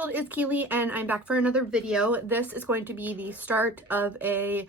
world, it's Keely and I'm back for another video. This is going to be the start of a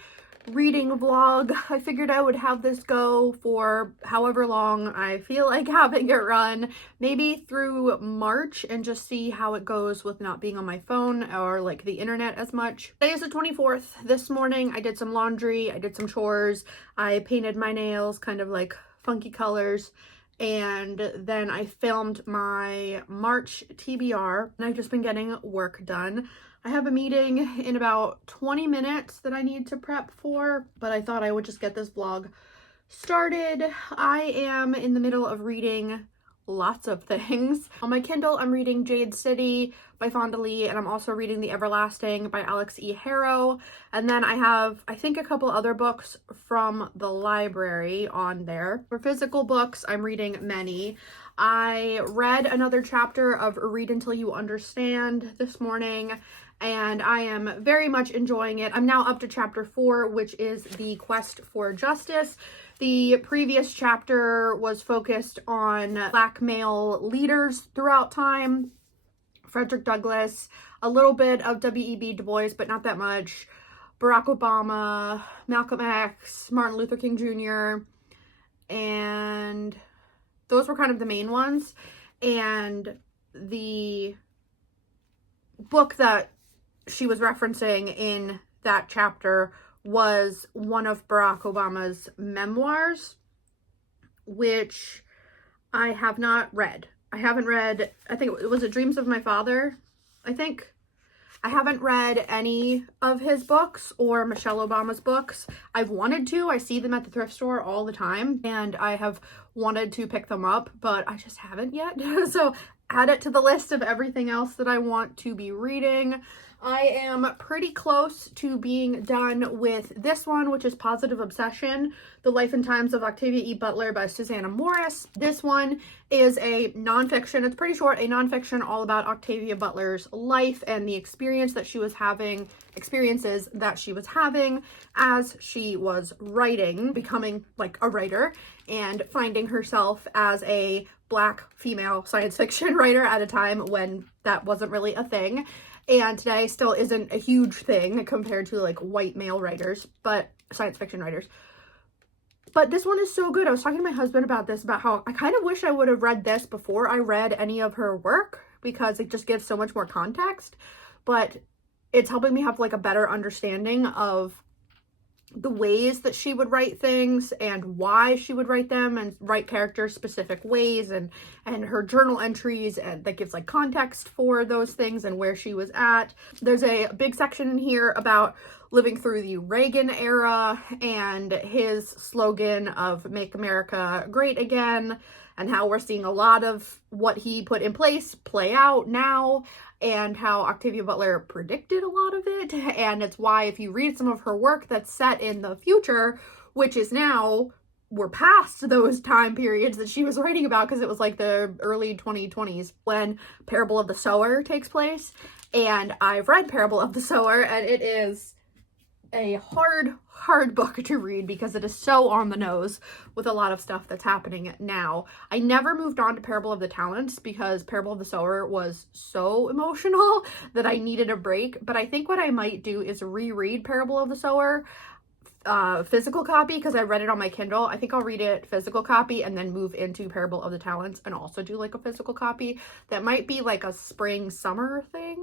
reading vlog. I figured I would have this go for however long I feel like having it run, maybe through March, and just see how it goes with not being on my phone or like the internet as much. Today is the 24th. This morning I did some laundry, I did some chores, I painted my nails kind of like funky colors, and then I filmed my March TBR, and I've just been getting work done. I have a meeting in about 20 minutes that I need to prep for, but I thought I would just get this vlog started. I am in the middle of reading lots of things. On my Kindle, I'm reading Jade City by Fonda Lee, and I'm also reading The Everlasting by Alex E. Harrow. And then I have, I think, a couple other books from the library on there. For physical books, I'm reading many. I read another chapter of Read Until You Understand this morning, and I am very much enjoying it. I'm now up to chapter 4, which is The Quest for Justice. The previous chapter was focused on Black male leaders throughout time. Frederick Douglass, a little bit of W.E.B. Du Bois, but not that much. Barack Obama, Malcolm X, Martin Luther King Jr., and those were kind of the main ones. And the book that she was referencing in that chapter was one of Barack Obama's memoirs, which I have not read. I haven't read, I think it was Dreams of My Father, I think. I haven't read any of his books or Michelle Obama's books. I've wanted to. I see them at the thrift store all the time, and I have wanted to pick them up, but I just haven't yet. So add it to the list of everything else that I want to be reading. I am pretty close to being done with this one, which is Positive Obsession, The Life and Times of Octavia E. Butler by Susanna Morris. This one is a nonfiction. It's pretty short, a nonfiction all about Octavia Butler's life and the experiences that she was having as she was writing, becoming like a writer and finding herself as a Black female science fiction writer at a time when that wasn't really a thing. And today still isn't a huge thing compared to like white male writers, but science fiction writers. But this one is so good. I was talking to my husband about this, about how I kind of wish I would have read this before I read any of her work, because it just gives so much more context. But it's helping me have like a better understanding of the ways that she would write things and why she would write them and write characters specific ways, and her journal entries, and that gives like context for those things and where she was at. There's a big section in here about living through the Reagan era and his slogan of Make America Great Again, and how we're seeing a lot of what he put in place play out now, and how Octavia Butler predicted a lot of it. And it's why if you read some of her work that's set in the future, which is now, we're past those time periods that she was writing about, because it was like the early 2020s when Parable of the Sower takes place. And I've read Parable of the Sower, and it is a hard book to read because it is so on the nose with a lot of stuff that's happening now. I never moved on to Parable of the Talents because Parable of the Sower was so emotional that I needed a break. But I think what I might do is reread Parable of the Sower physical copy, because I read it on my Kindle. I think I'll read it physical copy and then move into Parable of the Talents and also do like a physical copy. That might be like a spring summer thing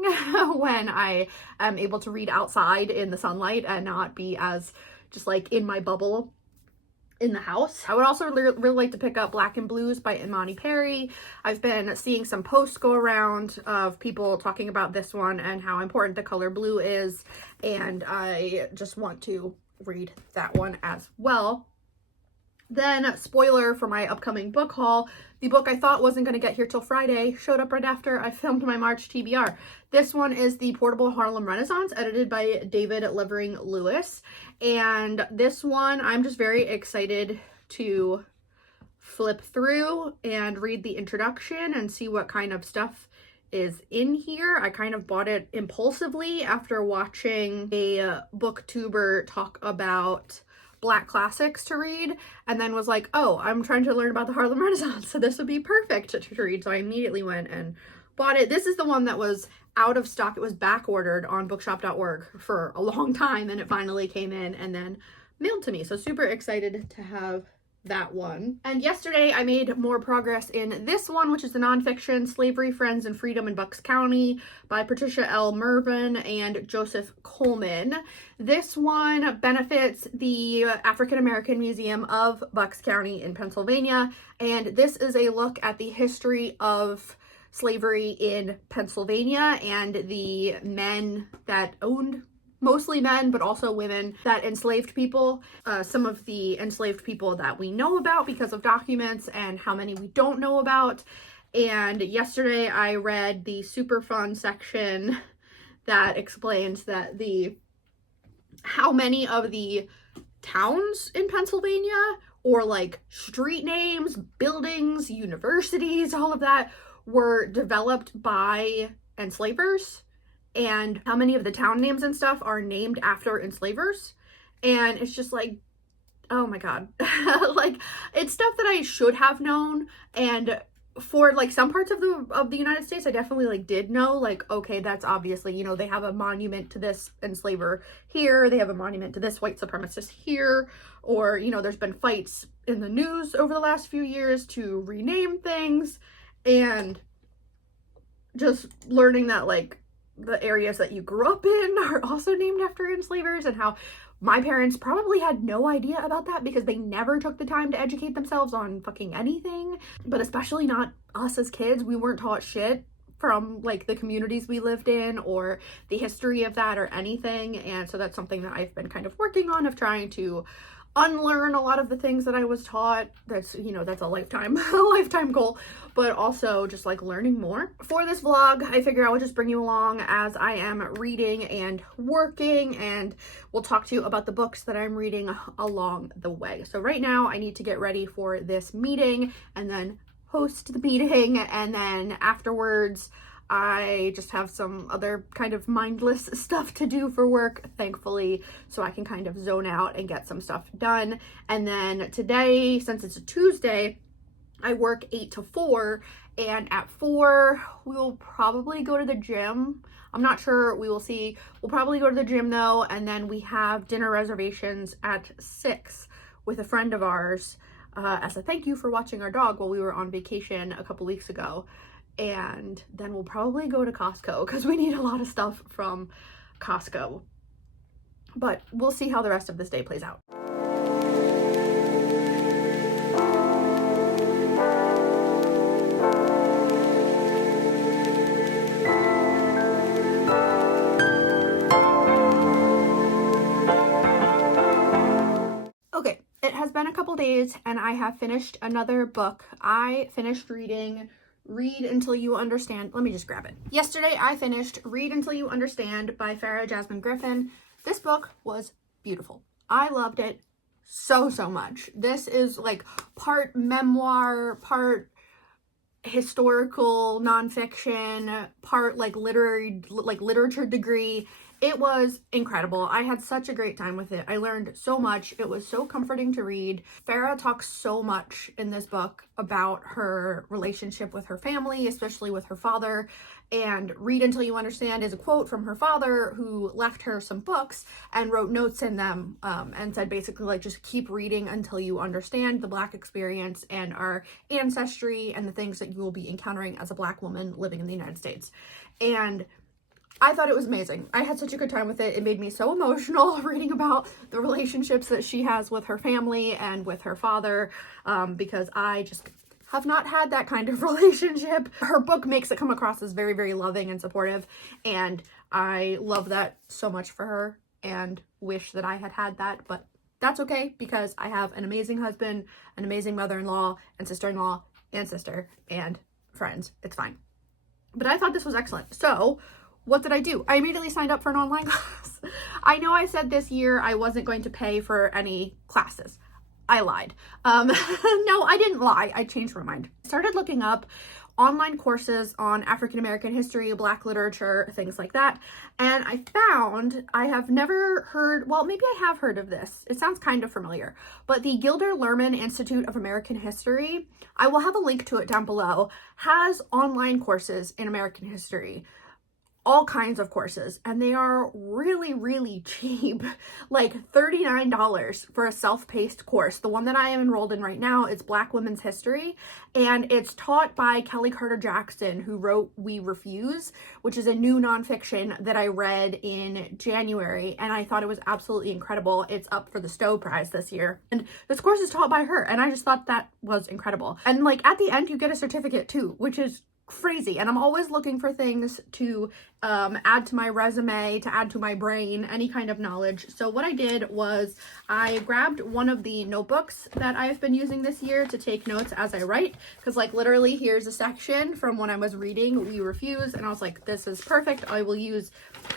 when I am able to read outside in the sunlight and not be as just like in my bubble in the house. I would also really like to pick up Black and Blues by Imani Perry. I've been seeing some posts go around of people talking about this one and how important the color blue is, and I just want to read that one as well. Then, spoiler for my upcoming book haul, the book I thought wasn't going to get here till Friday showed up right after I filmed my March TBR. This one is The Portable Harlem Renaissance, edited by David Levering Lewis. And this one, I'm just very excited to flip through and read the introduction and see what kind of stuff is in here. I kind of bought it impulsively after watching a booktuber talk about Black classics to read, and then was like, oh, I'm trying to learn about the Harlem Renaissance, so this would be perfect to read. So I immediately went and bought it. This is the one that was out of stock. It was back ordered on bookshop.org for a long time, and it finally came in and then mailed to me. So super excited to have that one. And yesterday I made more progress in this one, which is the nonfiction Slavery, Friends, and Freedom in Bucks County by Patricia L. Mervyn and Joseph Coleman. This one benefits the African American Museum of Bucks County in Pennsylvania, and this is a look at the history of slavery in Pennsylvania and the men that owned, mostly men, but also women, that enslaved people. Some of the enslaved people that we know about because of documents and how many we don't know about. And yesterday I read the super fun section that explains that how many of the towns in Pennsylvania, or like street names, buildings, universities, all of that, were developed by enslavers, and how many of the town names and stuff are named after enslavers. And it's just like, oh my god. Like, it's stuff that I should have known, and for like some parts of the United States I definitely like did know, like, okay, that's obviously, you know, they have a monument to this enslaver here, they have a monument to this white supremacist here, or, you know, there's been fights in the news over the last few years to rename things. And just learning that like the areas that you grew up in are also named after enslavers, and how my parents probably had no idea about that because they never took the time to educate themselves on fucking anything, but especially not us as kids. We weren't taught shit from like the communities we lived in or the history of that or anything. And so that's something that I've been kind of working on, of trying to unlearn a lot of the things that I was taught. That's, you know, that's a lifetime goal, but also just like learning more. For this vlog, I figure I would just bring you along as I am reading and working, and we'll talk to you about the books that I'm reading along the way. So right now I need to get ready for this meeting and then host the meeting, and then afterwards I just have some other kind of mindless stuff to do for work, thankfully, so I can kind of zone out and get some stuff done. And then today, since it's a Tuesday, I work 8 to 4, and at 4 we will probably go to the gym. I'm not sure, we will see. We'll probably go to the gym though, and then we have dinner reservations at 6 with a friend of ours as a thank you for watching our dog while we were on vacation a couple weeks ago. And then we'll probably go to Costco because we need a lot of stuff from Costco. But we'll see how the rest of this day plays out. Okay, it has been a couple days and I have finished another book. I finished reading Read Until You Understand. Let me just grab it. Yesterday I finished Read Until You Understand by Farah Jasmine Griffin. This book was beautiful. I loved it so much. This is like part memoir, part historical nonfiction, part like literature degree. It was incredible. I had such a great time with it. I learned so much. It was so comforting to read. Farah talks so much in this book about her relationship with her family, especially with her father. And Read Until You Understand is a quote from her father, who left her some books and wrote notes in them, and said basically like, just keep reading until you understand the Black experience and our ancestry and the things that you will be encountering as a Black woman living in the United States. And I thought it was amazing. I had such a good time with it. It made me so emotional reading about the relationships that she has with her family and with her father, because I just have not had that kind of relationship. Her book makes it come across as very loving and supportive, and I love that so much for her and wish that I had had that, but that's okay because I have an amazing husband, an amazing mother-in-law and sister-in-law and sister and friends. It's fine. But I thought this was excellent. So what did I do? I immediately signed up for an online class. I know I said this year I wasn't going to pay for any classes. I lied. No, I didn't lie. I changed my mind. I started looking up online courses on African American history, Black literature, things like that. And I found, I have never heard, well, maybe I have heard of this. It sounds kind of familiar, but the Gilder Lehrman Institute of American History, I will have a link to it down below, has online courses in American history. all kinds of courses, and they are really, really cheap. Like $39 for a self-paced course. The one that I am enrolled in right now is Black Women's History, and it's taught by Kelly Carter Jackson, who wrote We Refuse, which is a new nonfiction that I read in January, and I thought it was absolutely incredible. It's up for the Stowe Prize this year, and this course is taught by her, and I just thought that was incredible. And like at the end you get a certificate too, which is crazy. And I'm always looking for things to add to my resume, to add to my brain, any kind of knowledge. So what I did was I grabbed one of the notebooks that I've been using this year to take notes as I write, because like literally here's a section from when I was reading We Refuse, and I was like, this is perfect. I will use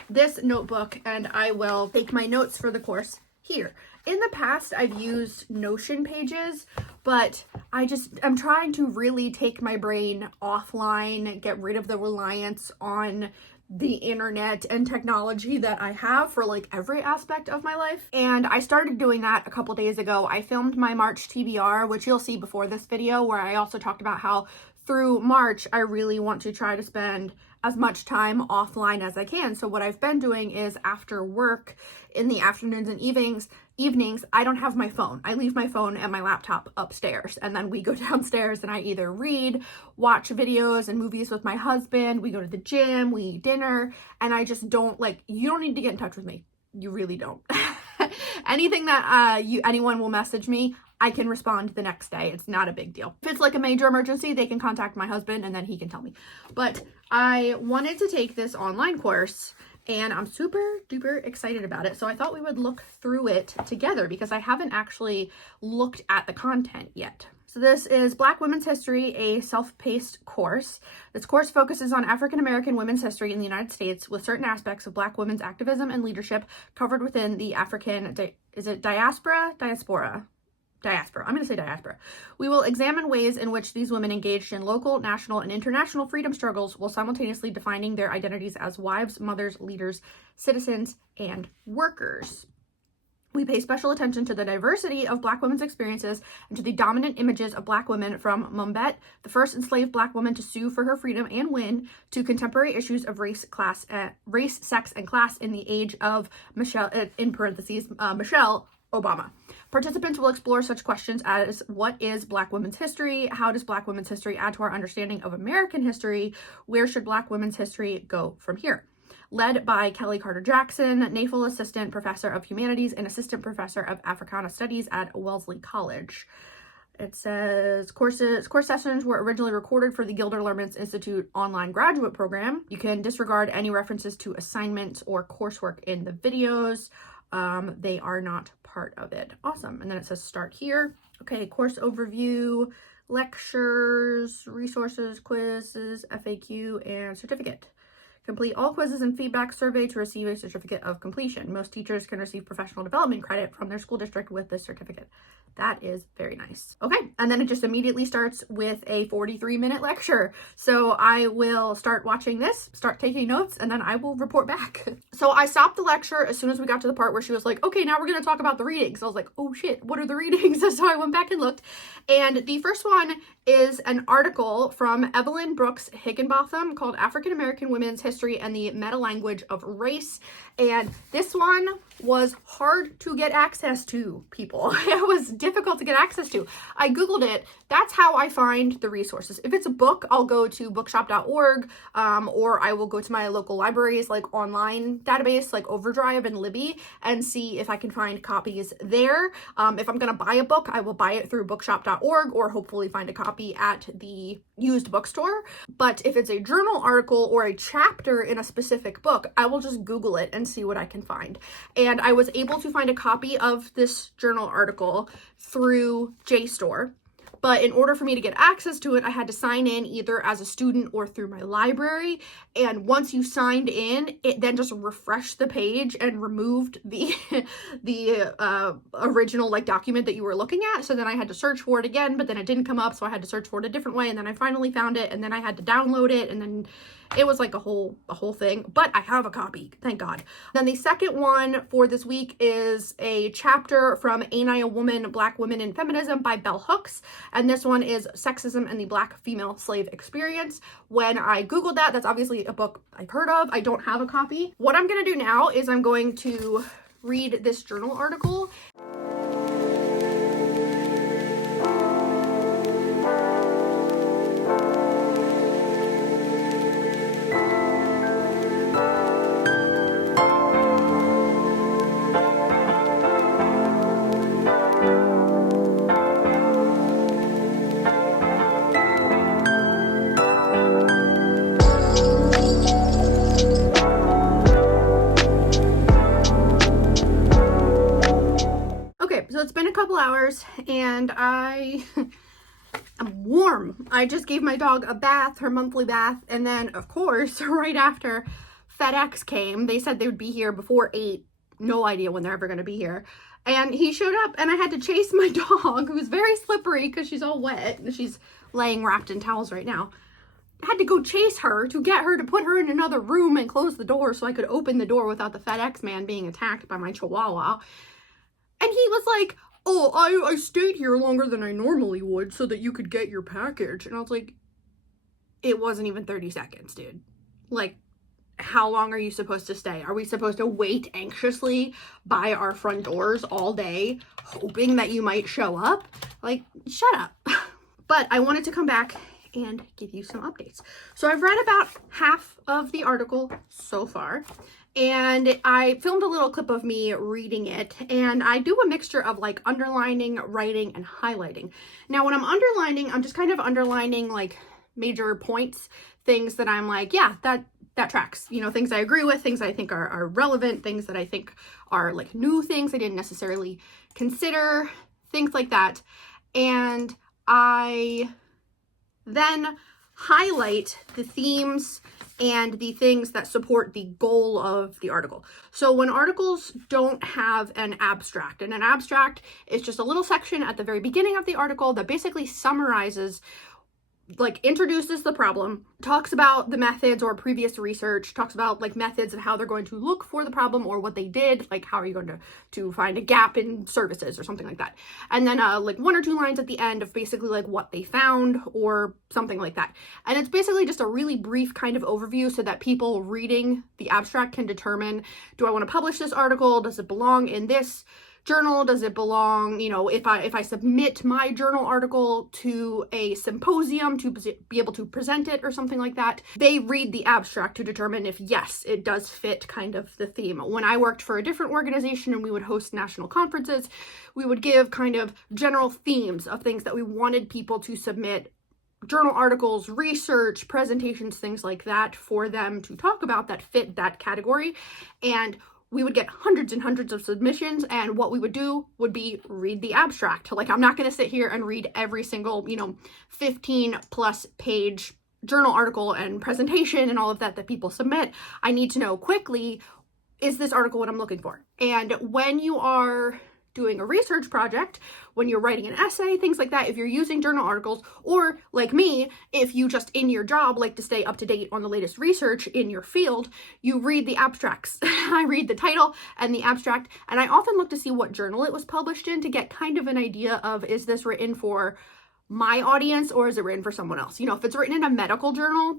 this notebook and I will take my notes for the course here. In the past, I've used Notion pages, but I'm trying to really take my brain offline, get rid of the reliance on the internet and technology that I have for like every aspect of my life. And I started doing that a couple days ago. I filmed my March TBR, which you'll see before this video, where I also talked about how through March, I really want to try to spend as much time offline as I can. So what I've been doing is after work in the afternoons and evenings, I don't have my phone. I leave my phone and my laptop upstairs, and then we go downstairs and I either read, watch videos and movies with my husband, we go to the gym, we eat dinner, and I just don't you don't need to get in touch with me. You really don't. Anything that anyone will message me, I can respond the next day. It's not a big deal. If it's like a major emergency, they can contact my husband and then he can tell me. But I wanted to take this online course and I'm super duper excited about it. So I thought we would look through it together because I haven't actually looked at the content yet. So this is Black Women's History, a self-paced course. This course focuses on African American women's history in the United States with certain aspects of Black women's activism and leadership covered within the African, diaspora? I'm going to say diaspora. We will examine ways in which these women engaged in local, national, and international freedom struggles while simultaneously defining their identities as wives, mothers, leaders, citizens, and workers. We pay special attention to the diversity of Black women's experiences and to the dominant images of Black women from Mumbet, the first enslaved Black woman to sue for her freedom and win, to contemporary issues of race, sex, and class in the age of Michelle, Michelle Obama. Participants will explore such questions as what is Black women's history? How does Black women's history add to our understanding of American history? Where should Black women's history go from here? Led by Kelly Carter Jackson, NAFL Assistant Professor of Humanities and Assistant Professor of Africana Studies at Wellesley College. It says course sessions were originally recorded for the Gilder Lehrman Institute online graduate program. You can disregard any references to assignments or coursework in the videos. They are not part of it. Awesome. And then it says start here. Okay, course overview, lectures, resources, quizzes, FAQ, and certificate. Complete all quizzes and feedback survey to receive a certificate of completion. Most teachers can receive professional development credit from their school district with this certificate. That is very nice. Okay, and then it just immediately starts with a 43-minute lecture. So I will start watching this, start taking notes, and then I will report back. So I stopped the lecture as soon as we got to the part where she was like, okay, now we're going to talk about the readings. I was like, oh shit, what are the readings? So I went back and looked. And the first one is an article from Evelyn Brooks Higginbotham called African American Women's History and the Meta-Language of Race. And this one was hard to get access to, people. It was difficult to get access to. I Googled it. That's how I find the resources. If it's a book, I'll go to bookshop.org, or I will go to my local libraries, like online database, like Overdrive and Libby, and see if I can find copies there. If I'm going to buy a book, I will buy it through bookshop.org or hopefully find a copy at the used bookstore. But if it's a journal article or a chapter in a specific book, I will just Google it and see what I can find. And I was able to find a copy of this journal article through JSTOR. But in order for me to get access to it, I had to sign in either as a student or through my library. And once you signed in, it then just refreshed the page and removed the original document that you were looking at. So then I had to search for it again, but then it didn't come up. So I had to search for it a different way. And then I finally found it, and then I had to download it. And then It was like a whole thing, but I have a copy, thank God. Then the second one for this week is a chapter from Ain't I a Woman? Black Women in Feminism by Bell Hooks. And this one is Sexism and the Black Female Slave Experience. When I Googled that, that's obviously a book I've heard of. I don't have a copy. What I'm gonna do now is I'm going to read this journal article. So it's been a couple hours and I'm warm. I just gave my dog a bath, her monthly bath, and then of course right after FedEx came, they said they would be here before 8. No idea when they're ever going to be here. And he showed up and I had to chase my dog, who's very slippery because she's all wet. She's laying wrapped in towels right now. I had to go chase her to get her to put her in another room and close the door so I could open the door without the FedEx man being attacked by my chihuahua. And he was like, oh, I stayed here longer than I normally would so that you could get your package. And I was like, it wasn't even 30 seconds, dude. Like, how long are you supposed to stay? Are we supposed to wait anxiously by our front doors all day, hoping that you might show up? Like, shut up. But I wanted to come back and give you some updates. So I've read about half of the article so far. And I filmed a little clip of me reading it, and I do a mixture of like underlining, writing, and highlighting. Now, when I'm underlining, I'm just kind of underlining like major points, things that I'm like, yeah, that tracks. You know, things I agree with, things I think are relevant, things that I think are like new things I didn't necessarily consider, things like that. And I then highlight the themes and the things that support the goal of the article. So when articles don't have an abstract, and an abstract is just a little section at the very beginning of the article that basically summarizes, like introduces the problem, talks about the methods or previous research, talks about like methods of how they're going to look for the problem or what they did, like how are you going to find a gap in services or something like that. And then like 1 or 2 lines at the end of basically like what they found or something like that. And it's basically just a really brief kind of overview so that people reading the abstract can determine, do I want to publish this article? Does it belong in this journal? Does it belong, you know, if I submit my journal article to a symposium to be able to present it or something like that, they read the abstract to determine if yes, it does fit kind of the theme. When I worked for a different organization and we would host national conferences, we would give kind of general themes of things that we wanted people to submit journal articles, research, presentations, things like that for them to talk about that fit that category. And we would get hundreds and hundreds of submissions, and what we would do would be read the abstract. Like, I'm not going to sit here and read every single, 15 plus page journal article and presentation and all of that people submit. I need to know quickly, is this article what I'm looking for? And when you are doing a research project, when you're writing an essay, things like that, if you're using journal articles, or like me, if you just in your job like to stay up to date on the latest research in your field, you read the abstracts. I read the title and the abstract, and I often look to see what journal it was published in to get kind of an idea of, is this written for my audience or is it written for someone else? If it's written in a medical journal,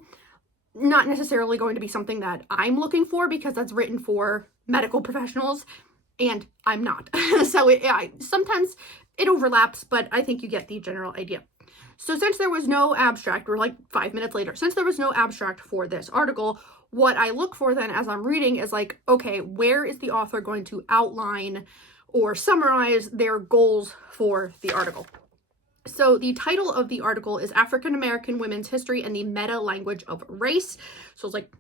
not necessarily going to be something that I'm looking for because that's written for medical professionals. And I'm not. So sometimes it overlaps, but I think you get the general idea. So since there was no abstract, we're like 5 minutes later, since there was no abstract for this article, what I look for then as I'm reading is like, okay, where is the author going to outline or summarize their goals for the article? So the title of the article is African American Women's History and the Meta Language of Race. So it's like,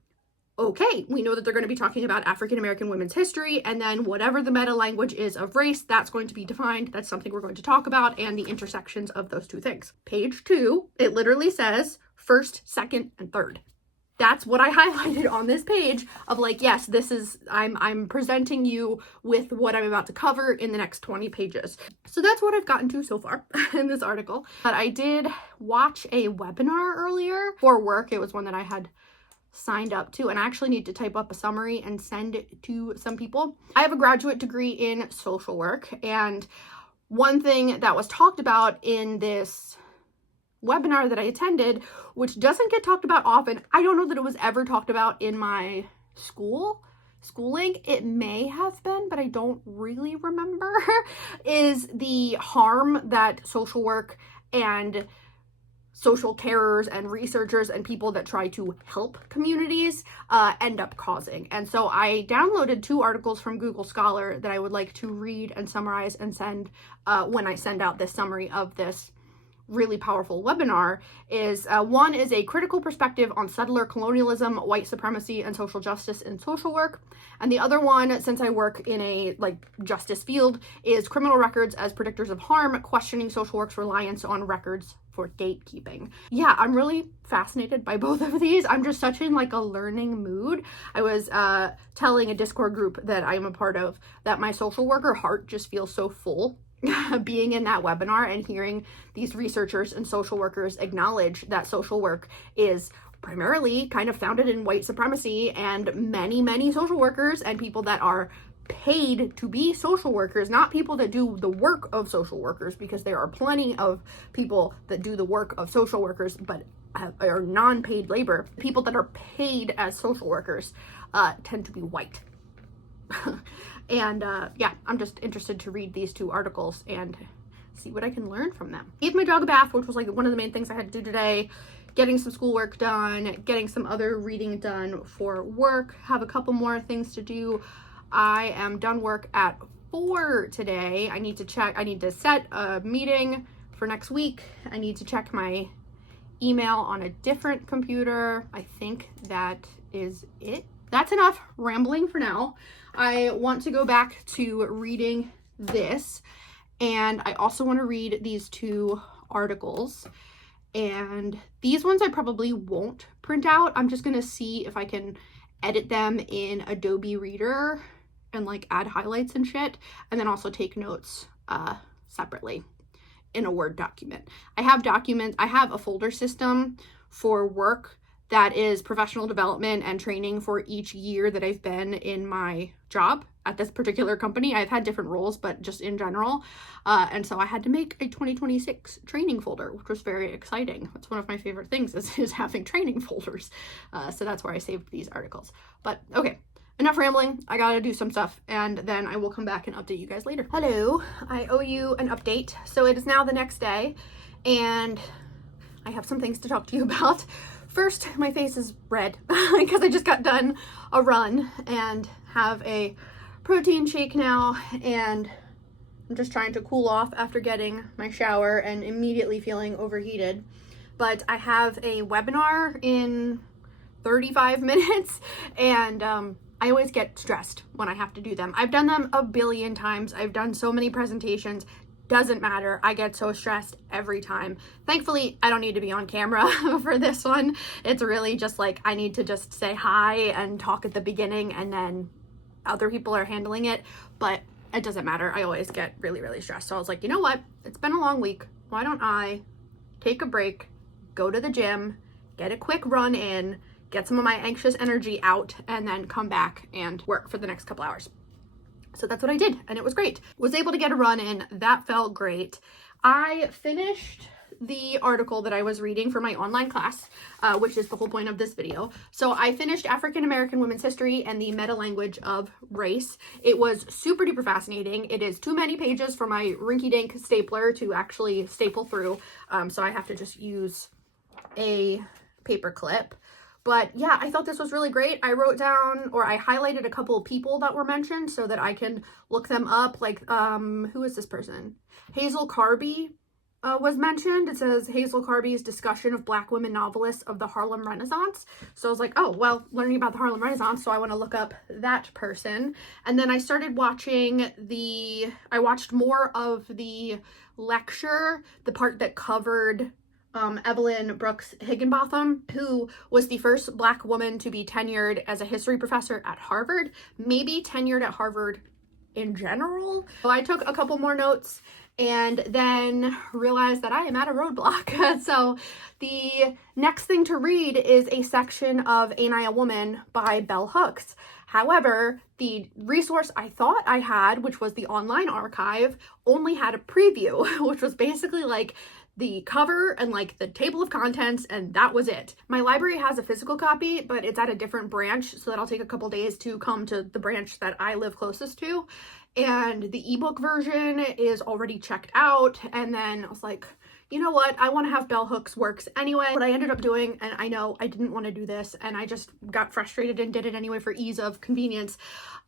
okay, we know that they're going to be talking about African American women's history, and then whatever the meta language is of race, that's going to be defined. That's something we're going to talk about, and the intersections of those two things. Page 2, it literally says first, second, and third. That's what I highlighted on this page of like, yes, this is, I'm presenting you with what I'm about to cover in the next 20 pages. So that's what I've gotten to so far in this article. But I did watch a webinar earlier for work. It was one that I had signed up to, and I actually need to type up a summary and send it to some people. I have a graduate degree in social work, and one thing that was talked about in this webinar that I attended, which doesn't get talked about often, I don't know that it was ever talked about in my schooling. It may have been, but I don't really remember, is the harm that social work and social carers and researchers and people that try to help communities end up causing. And so I downloaded 2 articles from Google Scholar that I would like to read and summarize and send when I send out this summary of this really powerful webinar. Is one is a critical perspective on settler colonialism, white supremacy, and social justice in social work. And the other one, since I work in a justice field, is criminal records as predictors of harm, questioning social work's reliance on records for gatekeeping. Yeah, I'm really fascinated by both of these. I'm just such in a learning mood. I was telling a Discord group that I'm a part of that my social worker heart just feels so full being in that webinar and hearing these researchers and social workers acknowledge that social work is primarily kind of founded in white supremacy, and many social workers and people that are paid to be social workers, not people that do the work of social workers, because there are plenty of people that do the work of social workers but are non-paid labor. People that are paid as social workers tend to be white. And yeah, I'm just interested to read these 2 articles and see what I can learn from them. Gave my dog a bath, which was one of the main things I had to do today. Getting some schoolwork done, getting some other reading done for work. Have a couple more things to do. I am done work at 4 today. I need to set a meeting for next week. I need to check my email on a different computer. I think that is it. That's enough rambling for now. I want to go back to reading this, and I also want to read these 2 articles. And these ones I probably won't print out. I'm just going to see if I can edit them in Adobe Reader and add highlights and shit, and then also take notes separately in a Word document. I have a folder system for work that is professional development and training for each year that I've been in my job at this particular company. I've had different roles, but just in general. And so I had to make a 2026 training folder, which was very exciting. That's one of my favorite things is having training folders. So that's where I saved these articles. But okay, enough rambling. I gotta do some stuff, and then I will come back and update you guys later. Hello, I owe you an update. So it is now the next day, and I have some things to talk to you about. First, my face is red because I just got done a run and have a protein shake now, and I'm just trying to cool off after getting my shower and immediately feeling overheated. But I have a webinar in 35 minutes, and I always get stressed when I have to do them. I've done them a billion times. I've done so many presentations. Doesn't matter. I get so stressed every time. Thankfully, I don't need to be on camera for this one. It's really just I need to just say hi and talk at the beginning, and then other people are handling it. But it doesn't matter. I always get really stressed. So I was like, you know what? It's been a long week. Why don't I take a break, go to the gym, get a quick run in, get some of my anxious energy out, and then come back and work for the next couple hours. So that's what I did, and it was great. Was able to get a run in. That felt great. I finished the article that I was reading for my online class, which is the whole point of this video. So I finished African American Women's History and the Meta-Language of Race. It was super duper fascinating. It is too many pages for my rinky-dink stapler to actually staple through, so I have to just use a paper clip. But yeah, I thought this was really great. I wrote down, or I highlighted a couple of people that were mentioned so that I can look them up. Who is this person? Hazel Carby was mentioned. It says Hazel Carby's discussion of Black women novelists of the Harlem Renaissance. So I was like, oh, well, learning about the Harlem Renaissance, so I want to look up that person. And then I started watching I watched more of the lecture, the part that covered Evelyn Brooks Higginbotham, who was the first Black woman to be tenured as a history professor at Harvard, maybe tenured at Harvard in general. So I took a couple more notes, and then realized that I am at a roadblock. So the next thing to read is a section of Ain't I a Woman by Bell Hooks. However, the resource I thought I had, which was the online archive, only had a preview, which was basically like the cover and like the table of contents, and that was it. My library has a physical copy, but it's at a different branch, so that'll take a couple days to come to the branch that I live closest to. And the ebook version is already checked out. And then I was like, you know what? I want to have Bell Hooks works anyway. What I ended up doing, and I know I didn't want to do this, and I just got frustrated and did it anyway for ease of convenience.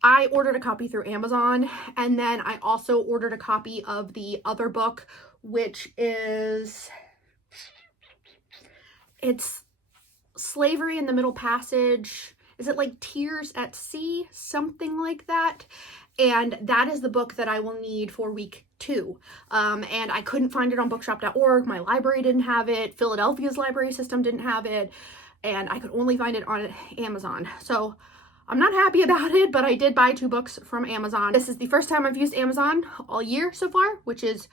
I ordered a copy through Amazon, and then I also ordered a copy of the other book, which is, it's Slavery in the Middle Passage. Is it like Tears at Sea? Something like that. And that is the book that I will need for week 2. And I couldn't find it on bookshop.org. My library didn't have it. Philadelphia's library system didn't have it. And I could only find it on Amazon. So I'm not happy about it, but I did buy 2 books from Amazon. This is the first time I've used Amazon all year so far, which is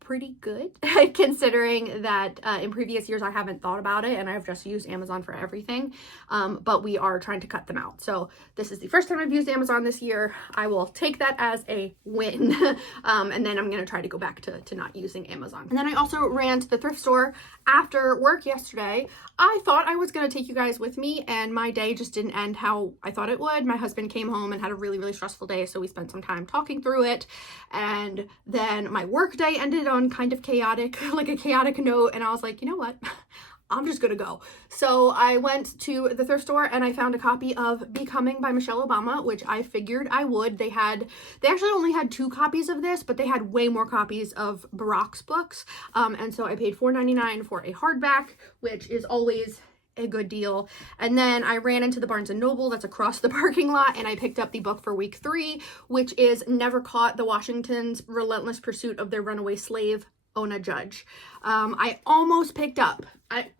pretty good considering that in previous years I haven't thought about it and I've just used Amazon for everything, but we are trying to cut them out. So this is the first time I've used Amazon this year. I will take that as a win. And then I'm going to try to go back to not using Amazon. And then I also ran to the thrift store after work yesterday. I thought I was going to take you guys with me, and my day just didn't end how I thought it would. My husband came home and had a really stressful day, so we spent some time talking through it. And then my work day ended on kind of chaotic, like a chaotic note, and I was like, you know what? I'm just gonna go. So I went to the thrift store and I found a copy of Becoming by Michelle Obama, which I figured I would. They actually only had 2 copies of this, but they had way more copies of Barack's books. And so I paid $4.99 for a hardback, which is always a good deal. And then I ran into the Barnes & Noble that's across the parking lot, and I picked up the book for week 3, which is Never Caught: The Washingtons' Relentless Pursuit of Their Runaway Slave, Ona Judge. I almost picked up.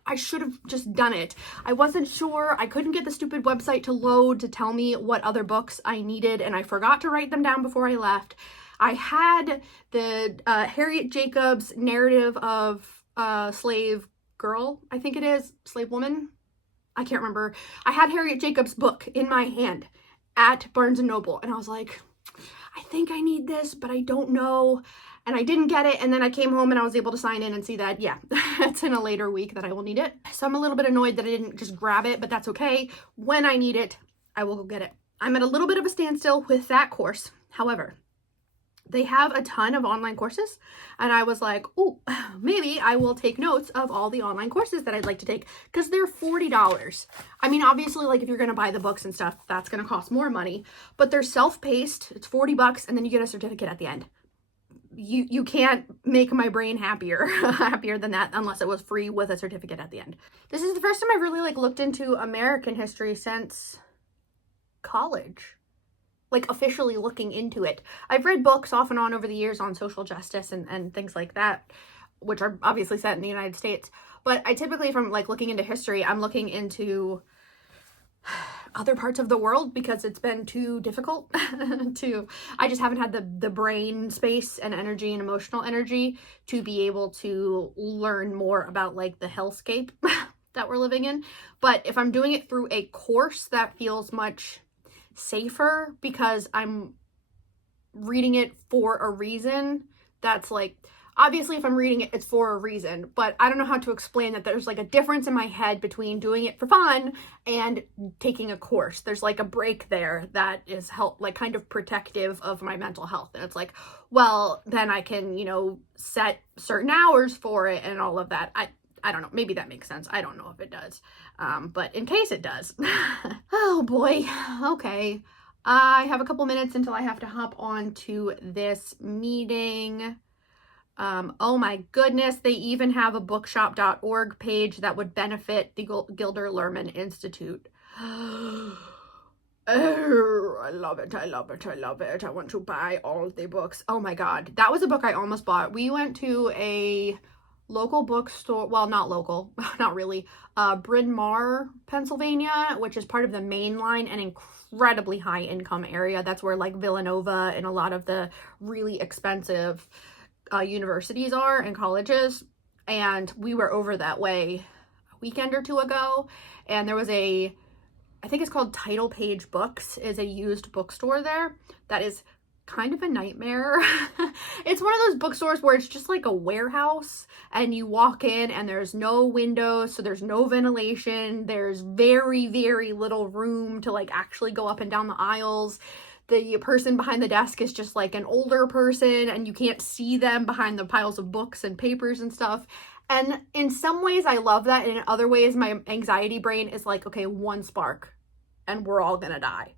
I should have just done it. I wasn't sure. I couldn't get the stupid website to load to tell me what other books I needed, and I forgot to write them down before I left. I had the Harriet Jacobs narrative of slave girl, I think it is, slave woman. I can't remember. I had Harriet Jacobs' book in my hand at Barnes & Noble, and I was like, I think I need this, but I don't know. And I didn't get it, and then I came home and I was able to sign in and see that, yeah, it's in a later week that I will need it. So I'm a little bit annoyed that I didn't just grab it, but that's okay. When I need it, I will go get it. I'm at a little bit of a standstill with that course. However, they have a ton of online courses, and I was like, oh, maybe I will take notes of all the online courses that I'd like to take, because they're $40. I mean, obviously, like if you're going to buy the books and stuff, that's going to cost more money, but they're self-paced. It's $40, and then you get a certificate at the end. You can't make my brain happier than that unless it was free with a certificate at the end. This is the first time I've really looked into American history since college, like officially looking into it. I've read books off and on over the years on social justice and things like that, which are obviously set in the United States. But I typically, if I'm like looking into history, I'm looking into other parts of the world because it's been too difficult I just haven't had the brain space and energy and emotional energy to be able to learn more about like the hellscape that we're living in. But if I'm doing it through a course, that feels much safer because I'm reading it for a reason. That's like, obviously if I'm reading it, it's for a reason, but I don't know how to explain that there's like a difference in my head between doing it for fun and taking a course. There's like a break there that is like kind of protective of my mental health. And it's like, well, then I can, set certain hours for it and all of that. I don't know. Maybe that makes sense. I don't know if it does. But in case it does. Oh boy. Okay. I have a couple minutes until I have to hop on to this meeting. Oh my goodness, they even have a bookshop.org page that would benefit the Gilder Lehrman Institute. Oh, I love it. I love it. I love it. I want to buy all the books. Oh my God. That was a book I almost bought. We went to a local bookstore. Well, not local, not really. Bryn Mawr, Pennsylvania, which is part of the Main Line, an incredibly high income area. That's where like Villanova and a lot of the really expensive universities are and colleges. And we were over that way a weekend or two ago, and there was I think it's called Title Page Books, is a used bookstore there that is kind of a nightmare. It's one of those bookstores where it's just like a warehouse, and you walk in and there's no windows, so there's no ventilation. There's very, very little room to like actually go up and down the aisles. The person behind the desk is just like an older person, and you can't see them behind the piles of books and papers and stuff. And in some ways I love that, and in other ways my anxiety brain is like, okay, one spark and we're all gonna die.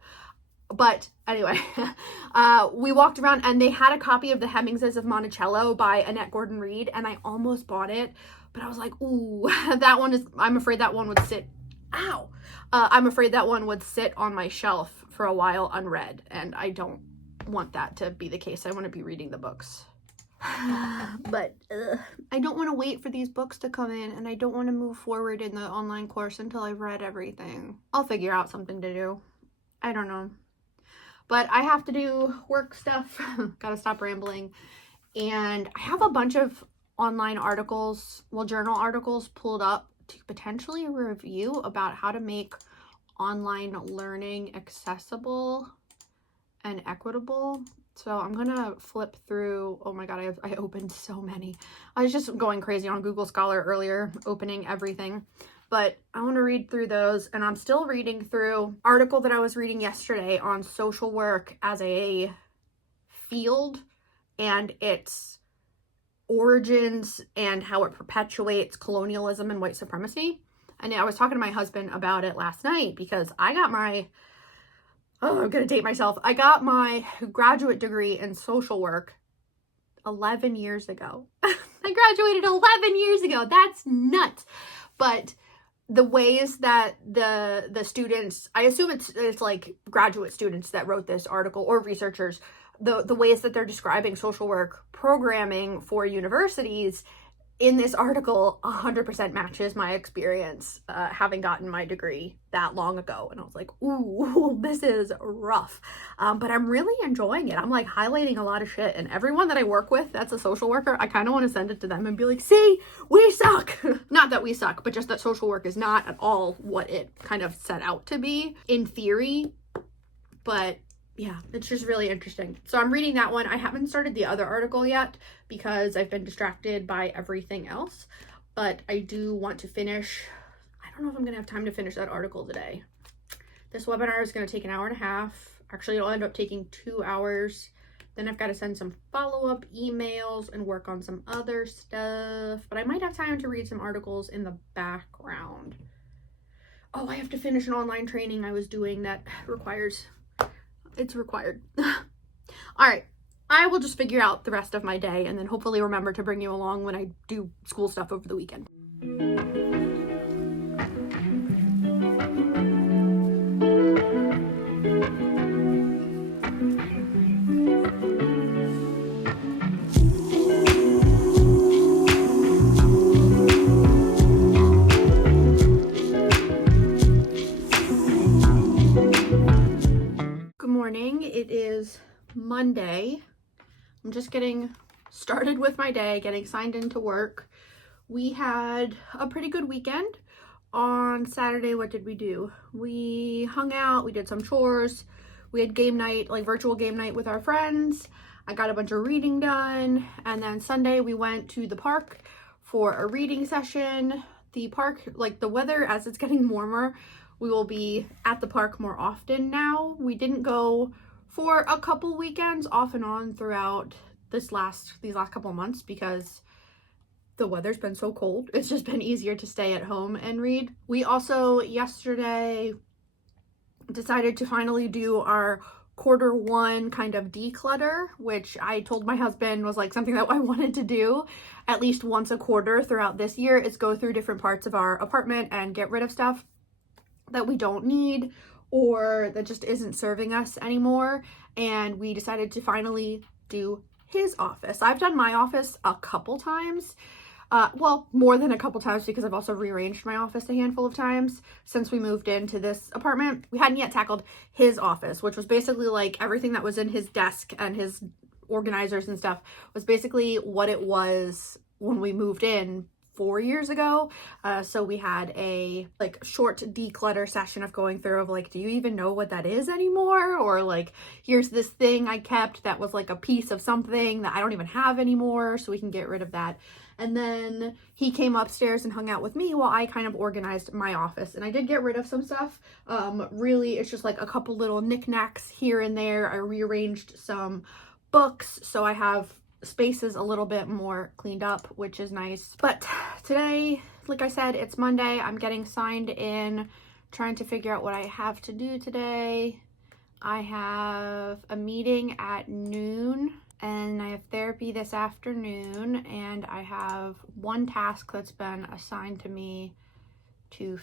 But anyway, we walked around and they had a copy of The Hemmingses of Monticello by Annette Gordon Reed, and I almost bought it, but I was like, ooh, I'm afraid that one would sit, I'm afraid that one would sit on my shelf for a while unread, and I don't want that to be the case. I want to be reading the books. But I don't want to wait for these books to come in, and I don't want to move forward in the online course until I've read everything. I'll figure out something to do. I don't know. But I have to do work stuff. Gotta stop rambling. And I have a bunch of online articles, journal articles pulled up to potentially review about how to make online learning accessible and equitable. So I'm gonna flip through. Oh my god, I opened so many. I was just going crazy on Google Scholar earlier, opening everything. But I want to read through those, and I'm still reading through article that I was reading yesterday on social work as a field and its origins and how it perpetuates colonialism and white supremacy. And I was talking to my husband about it last night because I got I'm gonna date myself. I got my graduate degree in social work 11 years ago. I graduated 11 years ago. That's nuts. But the ways that the students, I assume it's like graduate students that wrote this article or researchers, the ways that they're describing social work programming for universities in this article 100% matches my experience having gotten my degree that long ago. And I was like, ooh, this is rough. But I'm really enjoying it. I'm like highlighting a lot of shit, and everyone that I work with that's a social worker, I kind of want to send it to them and be like, see, we suck. Not that we suck, but just that social work is not at all what it kind of set out to be in theory. But yeah, it's just really interesting. So I'm reading that one. I haven't started the other article yet because I've been distracted by everything else, but I do want to finish. I don't know if I'm gonna have time to finish that article today. This webinar is gonna take an hour and a half. Actually, it'll end up taking 2 hours. Then I've got to send some follow-up emails and work on some other stuff, but I might have time to read some articles in the background. Oh, I have to finish an online training I was doing that it's required. All right, I will just figure out the rest of my day and then hopefully remember to bring you along when I do school stuff over the weekend. It is Monday. I'm just getting started with my day, getting signed into work. We had a pretty good weekend. On Saturday, what did we do? We hung out, we did some chores, we had game night, like virtual game night with our friends. I got a bunch of reading done, and then Sunday we went to the park for a reading session. The park, like the weather, as it's getting warmer, we will be at the park more often now. We didn't go for a couple weekends off and on throughout these last couple months because the weather's been so cold. It's just been easier to stay at home and read. We also yesterday decided to finally do our Q1 kind of declutter, which I told my husband was like something that I wanted to do at least once a quarter throughout this year, is go through different parts of our apartment and get rid of stuff that we don't need or that just isn't serving us anymore. And we decided to finally do his office. I've done my office a couple times, well, more than a couple times, because I've also rearranged my office a handful of times since we moved into this apartment. We hadn't yet tackled his office, which was basically like everything that was in his desk and his organizers and stuff, was basically what it was when we moved in 4 years ago. So we had a like short declutter session of going through of like, do you even know what that is anymore? Or like, here's this thing I kept that was like a piece of something that I don't even have anymore, so we can get rid of that. And then he came upstairs and hung out with me while I kind of organized my office. And I did get rid of some stuff. Really, it's just like a couple little knickknacks here and there. I rearranged some books, so I have spaces a little bit more cleaned up, which is nice. But today, like I said, it's Monday. I'm getting signed in, trying to figure out what I have to do today. I have a meeting at noon, and I have therapy this afternoon, and I have one task that's been assigned to me to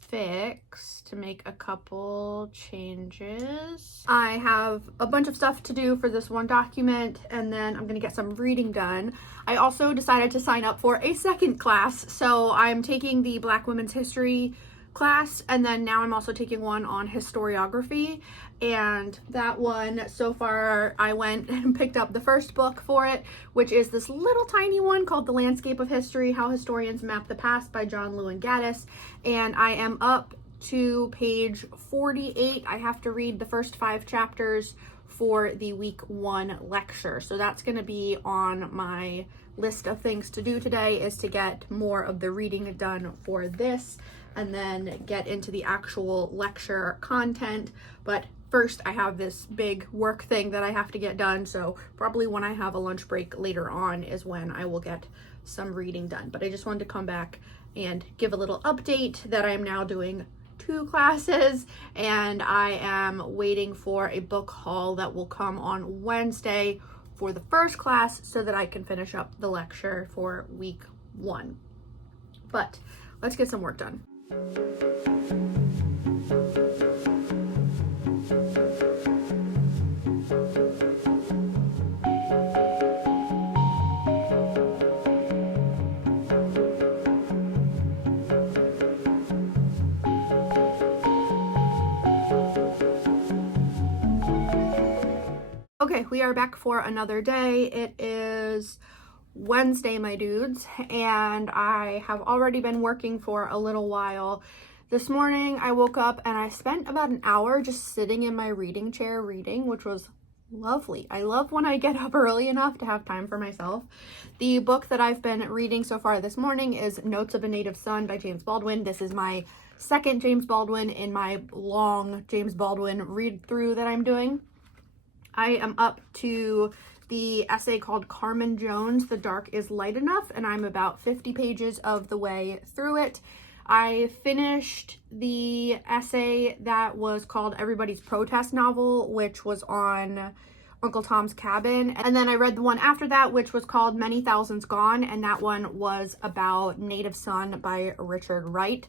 fix, to make a couple changes. I have a bunch of stuff to do for this one document, and then I'm gonna get some reading done. I also decided to sign up for a second class, so I'm taking the Black Women's History class, and then now I'm also taking one on historiography. And that one, so far, I went and picked up the first book for it, which is this little tiny one called The Landscape of History: How Historians Map the Past by John Lewin Gaddis. And I am up to page 48. I have to read the first 5 chapters for the week 1 lecture. So that's going to be on my list of things to do today, is to get more of the reading done for this and then get into the actual lecture content. But first, I have this big work thing that I have to get done, so probably when I have a lunch break later on is when I will get some reading done. But I just wanted to come back and give a little update that I am now doing 2 classes, and I am waiting for a book haul that will come on Wednesday for the first class so that I can finish up the lecture for week 1. But let's get some work done. Okay, we are back for another day. It is Wednesday, my dudes, and I have already been working for a little while. This morning I woke up and I spent about an hour just sitting in my reading chair reading, which was lovely. I love when I get up early enough to have time for myself. The book that I've been reading so far this morning is Notes of a Native Son by James Baldwin. This is my second James Baldwin in my long James Baldwin read through that I'm doing. I am up to the essay called Carmen Jones, The Dark is Light Enough, and I'm about 50 pages of the way through it. I finished the essay that was called Everybody's Protest Novel, which was on Uncle Tom's Cabin. And then I read the one after that, which was called Many Thousands Gone, and that one was about Native Son by Richard Wright.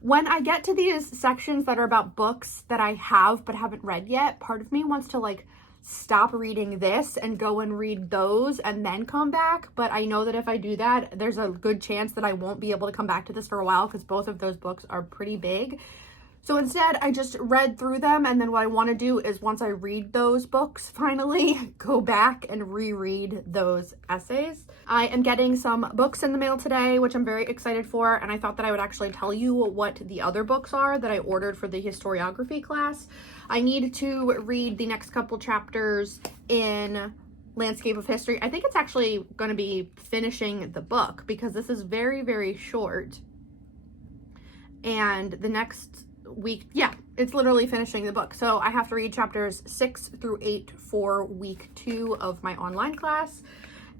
When I get to these sections that are about books that I have but haven't read yet, part of me wants to like stop reading this and go and read those and then come back. But I know that if I do that, there's a good chance that I won't be able to come back to this for a while because both of those books are pretty big. So instead, I just read through them, and then what I want to do is once I read those books, finally, go back and reread those essays. I am getting some books in the mail today, which I'm very excited for, and I thought that I would actually tell you what the other books are that I ordered for the historiography class. I need to read the next couple chapters in Landscape of History. I think it's actually going to be finishing the book because this is very, very short. And the next week, yeah, it's literally finishing the book. So I have to read chapters 6 through 8 for week 2 of my online class.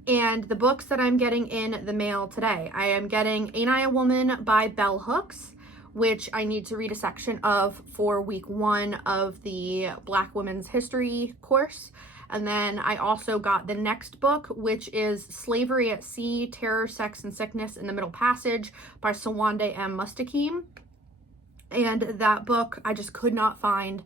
And the books that I'm getting in the mail today, I am getting Ain't I a Woman by Bell Hooks, which I need to read a section of for week 1 of the Black Women's History course. And then I also got the next book, which is Slavery at Sea, Terror, Sex, and Sickness in the Middle Passage by Sawande M. Mustaqim. And that book I just could not find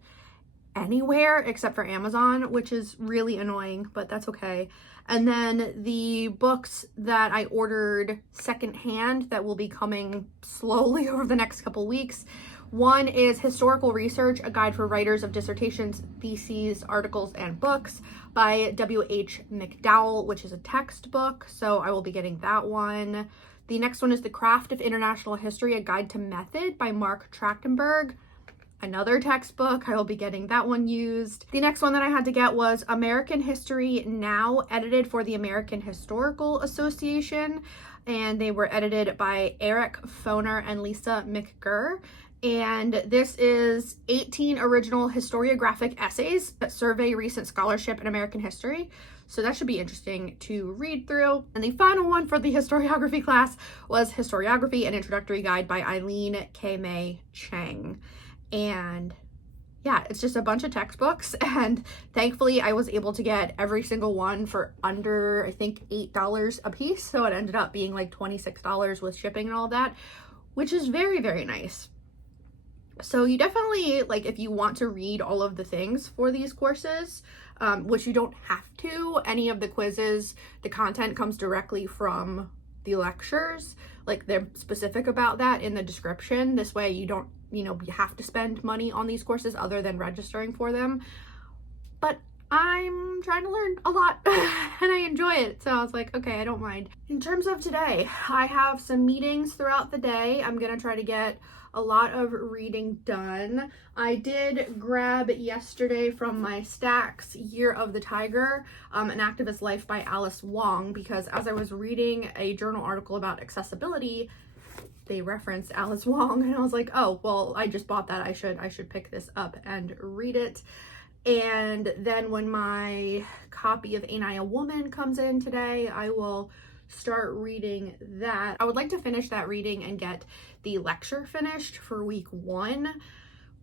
anywhere except for Amazon, which is really annoying, but that's okay. And then the books that I ordered secondhand that will be coming slowly over the next couple weeks One is Historical Research, a guide for writers of dissertations, theses, articles, and books by W.H. McDowell, which is a textbook, so I will be getting that one. The next one is The Craft of International History, a guide to method by Mark Trachtenberg. Another textbook, I will be getting that one used. The next one that I had to get was American History Now, edited for the American Historical Association, and they were edited by Eric Foner and Lisa McGurr. And this is 18 original historiographic essays that survey recent scholarship in American history. So that should be interesting to read through. And the final one for the historiography class was Historiography, an Introductory Guide by Eileen K. May Chang. And yeah, it's just a bunch of textbooks, and thankfully I was able to get every single one for under, I think, $8 a piece. So it ended up being like $26 with shipping and all that, which is very, very nice. So you definitely, like, if you want to read all of the things for these courses, which you don't have to, any of the quizzes, the content comes directly from the lectures. Like, they're specific about that in the description. This way you don't, you have to spend money on these courses other than registering for them. But I'm trying to learn a lot and I enjoy it. So I was like, okay, I don't mind. In terms of today, I have some meetings throughout the day. I'm going to try to get a lot of reading done. I did grab yesterday from my stacks Year of the Tiger, An Activist Life by Alice Wong, because as I was reading a journal article about accessibility, they referenced Alice Wong, and I was like, oh, well, I just bought that. I should pick this up and read it. And then when my copy of Ain't I a Woman comes in today, I will start reading that. I would like to finish that reading and get the lecture finished for week 1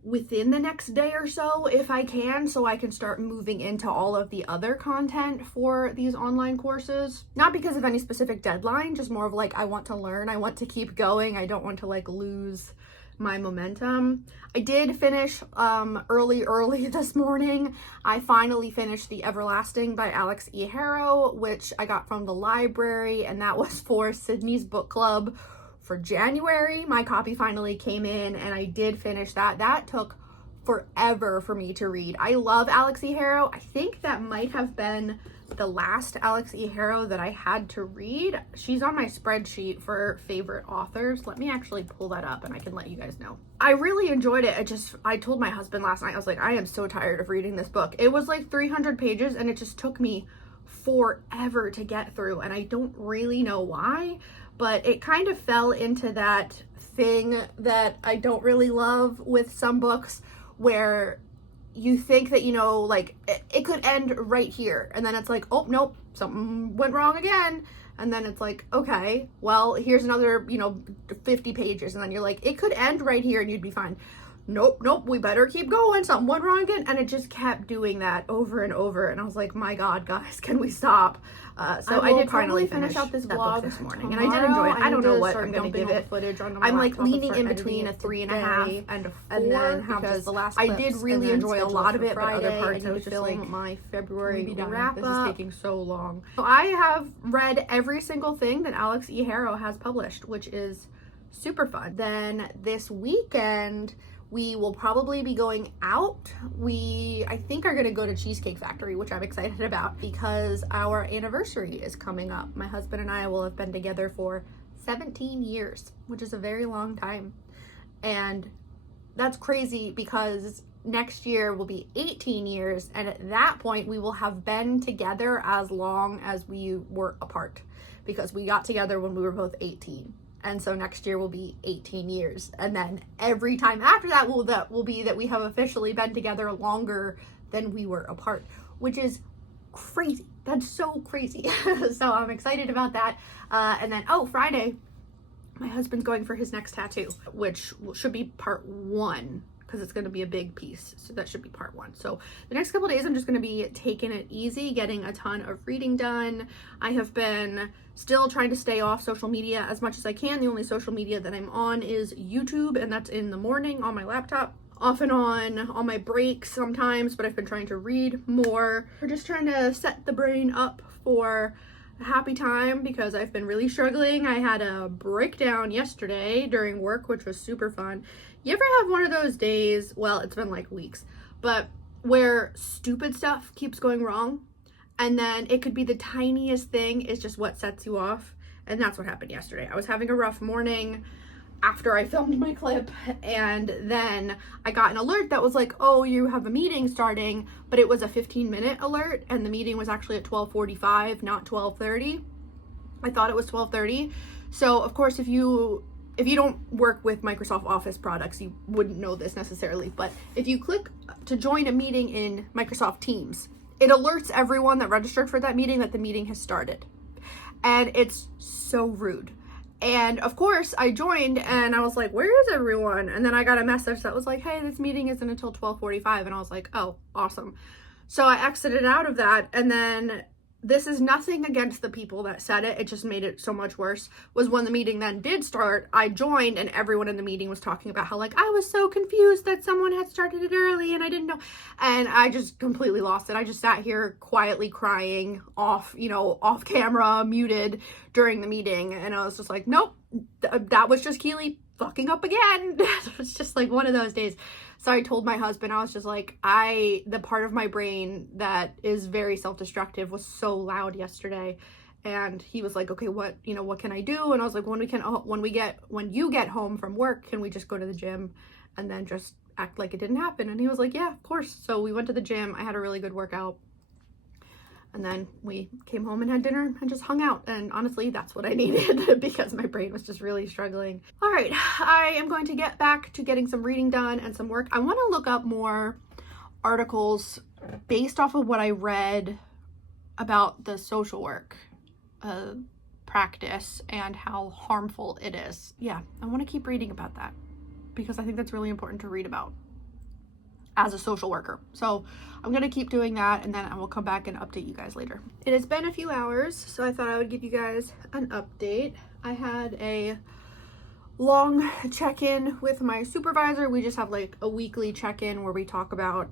within the next day or so if I can, so I can start moving into all of the other content for these online courses. Not because of any specific deadline, just more of like, I want to learn, I want to keep going, I don't want to like lose my momentum. I did finish early this morning. I finally finished The Everlasting by Alex E. Harrow, which I got from the library, and that was for Sydney's book club for January. My copy finally came in and I did finish that. That took forever for me to read. I love Alex E. Harrow. I think that might have been the last Alex E. Harrow that I had to read. She's on my spreadsheet for favorite authors. Let me actually pull that up and I can let you guys know. I really enjoyed it. I told my husband last night, I was like, I am so tired of reading this book. It was like 300 pages and it just took me forever to get through, and I don't really know why, but it kind of fell into that thing that I don't really love with some books where you think that, like it could end right here, and then it's like, oh nope, something went wrong again, and then it's like, okay, well, here's another 50 pages, and then you're like, it could end right here and you'd be fine. Nope, we better keep going, something went wrong again, and it just kept doing that over and over, and I was like, my god, guys, can we stop? So I did finally finish out this vlog this morning, and I did enjoy it. I don't know what I'm gonna give it. I'm like leaning in between a 3.5 and a 4, and then because I did really enjoy a lot of it, but other parts I was just like, my February wrap up. This is taking so long. So I have read every single thing that Alex E. Harrow has published, which is super fun. Then this weekend, we will probably be going out. I think are gonna go to Cheesecake Factory, which I'm excited about because our anniversary is coming up. My husband and I will have been together for 17 years, which is a very long time. And that's crazy because next year will be 18 years. And at that point, we will have been together as long as we were apart because we got together when we were both 18. And so next year will be 18 years. And then every time after that will be that we have officially been together longer than we were apart, which is crazy. That's so crazy. So I'm excited about that. And then, Friday, my husband's going for his next tattoo, which should be part 1. Because it's going to be a big piece, so that should be part 1. So the next couple days I'm just going to be taking it easy, getting a ton of reading done. I have been still trying to stay off social media as much as I can. The only social media that I'm on is YouTube, and that's in the morning on my laptop, off and on my breaks sometimes, but I've been trying to read more. We're just trying to set the brain up for happy time because I've been really struggling. I had a breakdown yesterday during work, which was super fun. You ever have one of those days, well, it's been like weeks, but where stupid stuff keeps going wrong, and then it could be the tiniest thing is just what sets you off? And that's what happened yesterday. I was having a rough morning after I filmed my clip, and then I got an alert that was like, oh, you have a meeting starting, but it was a 15-minute alert, and the meeting was actually at 12:45, not 12:30. I thought it was 12:30. So of course, if you don't work with Microsoft Office products, you wouldn't know this necessarily, but if you click to join a meeting in Microsoft Teams, it alerts everyone that registered for that meeting that the meeting has started. And it's so rude. And of course I joined and I was like, where is everyone? And then I got a message that was like, hey, this meeting isn't until 12:45. And I was like, oh, awesome. So I exited out of that. And then this is nothing against the people that said it. It just made it so much worse. Was when the meeting then did start, I joined and everyone in the meeting was talking about how like, I was so confused that someone had started it early and I didn't know. And I just completely lost it. I just sat here quietly crying off camera, muted during the meeting. And I was just like, nope, that was just Keely fucking up again. It was just like one of those days. So I told my husband, I was just like, the part of my brain that is very self-destructive was so loud yesterday. And he was like, okay, what can I do? And I was like, when you get home from work, can we just go to the gym and then just act like it didn't happen? And he was like, yeah, of course. So we went to the gym. I had a really good workout. And then we came home and had dinner and just hung out. And honestly, that's what I needed because my brain was just really struggling. All right, I am going to get back to getting some reading done and some work. I want to look up more articles based off of what I read about the social work practice and how harmful it is. Yeah, I want to keep reading about that because I think that's really important to read about as a social worker. So I'm going to keep doing that and then I will come back and update you guys later. It has been a few hours, so I thought I would give you guys an update. I had a long check-in with my supervisor. We just have like a weekly check-in where we talk about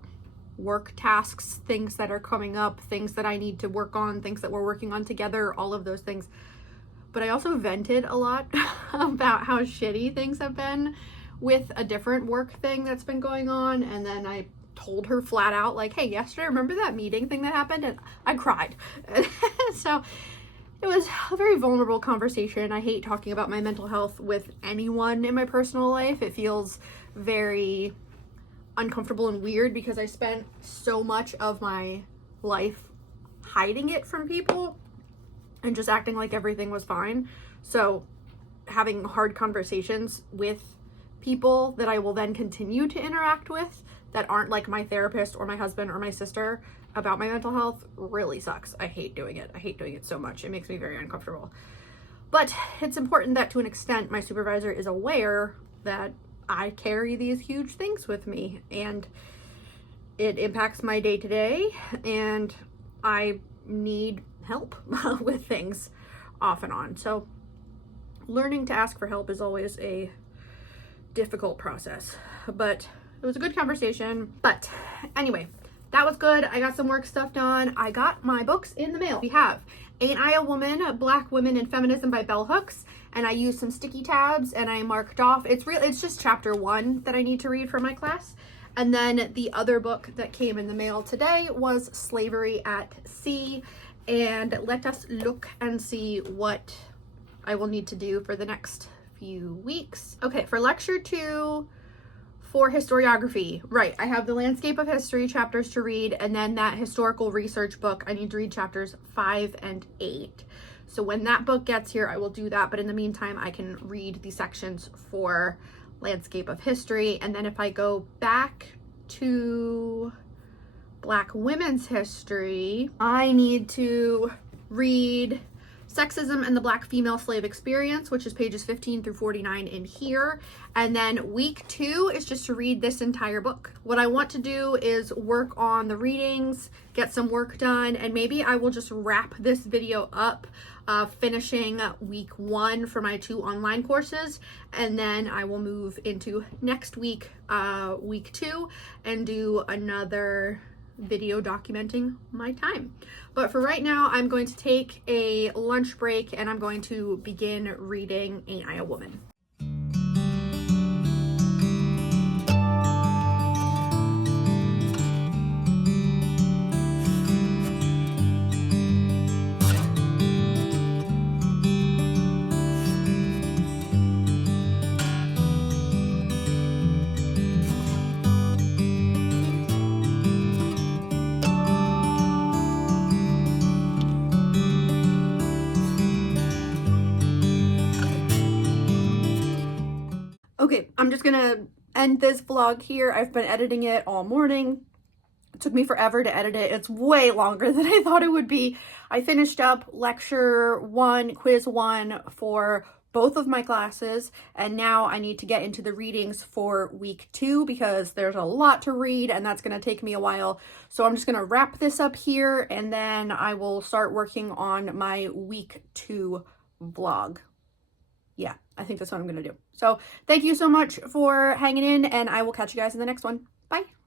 work tasks, things that are coming up, things that I need to work on, things that we're working on together, all of those things. But I also vented a lot about how shitty things have been with a different work thing that's been going on. And then I told her flat out like, hey, yesterday, remember that meeting thing that happened? And I cried. So it was a very vulnerable conversation. I hate talking about my mental health with anyone in my personal life. It feels very uncomfortable and weird because I spent so much of my life hiding it from people and just acting like everything was fine. So having hard conversations with people that I will then continue to interact with that aren't like my therapist or my husband or my sister about my mental health really sucks. I hate doing it. I hate doing it so much. It makes me very uncomfortable. But it's important that to an extent my supervisor is aware that I carry these huge things with me and it impacts my day-to-day and I need help with things off and on. So learning to ask for help is always a difficult process, but it was a good conversation. But anyway, that was good. I got some work stuff done. I got my books in the mail. We have Ain't I a Woman? Black Women in Feminism by Bell Hooks, and I used some sticky tabs and I marked off. It's just chapter 1 that I need to read for my class. And then the other book that came in the mail today was Slavery at Sea. And let us look and see what I will need to do for the next few weeks. Okay, for lecture 2 for historiography, right, I have the landscape of history chapters to read, and then that historical research book, I need to read chapters 5 and 8. So when that book gets here, I will do that, but in the meantime, I can read the sections for landscape of history. And then if I go back to Black women's history, I need to read Sexism and the Black Female Slave Experience, which is pages 15 through 49 in here. And then week 2 is just to read this entire book. What I want to do is work on the readings, get some work done, and maybe I will just wrap this video up finishing week 1 for my 2 online courses. And then I will move into next week, week 2, and do another video documenting my time. But for right now, I'm going to take a lunch break and I'm going to begin reading Ain't I a Woman? Okay, I'm just gonna end this vlog here. I've been editing it all morning. It took me forever to edit it. It's way longer than I thought it would be. I finished up lecture 1, quiz 1 for both of my classes, and now I need to get into the readings for week 2 because there's a lot to read and that's gonna take me a while. So I'm just gonna wrap this up here and then I will start working on my week 2 vlog. Yeah, I think that's what I'm gonna do. So thank you so much for hanging in and I will catch you guys in the next one. Bye.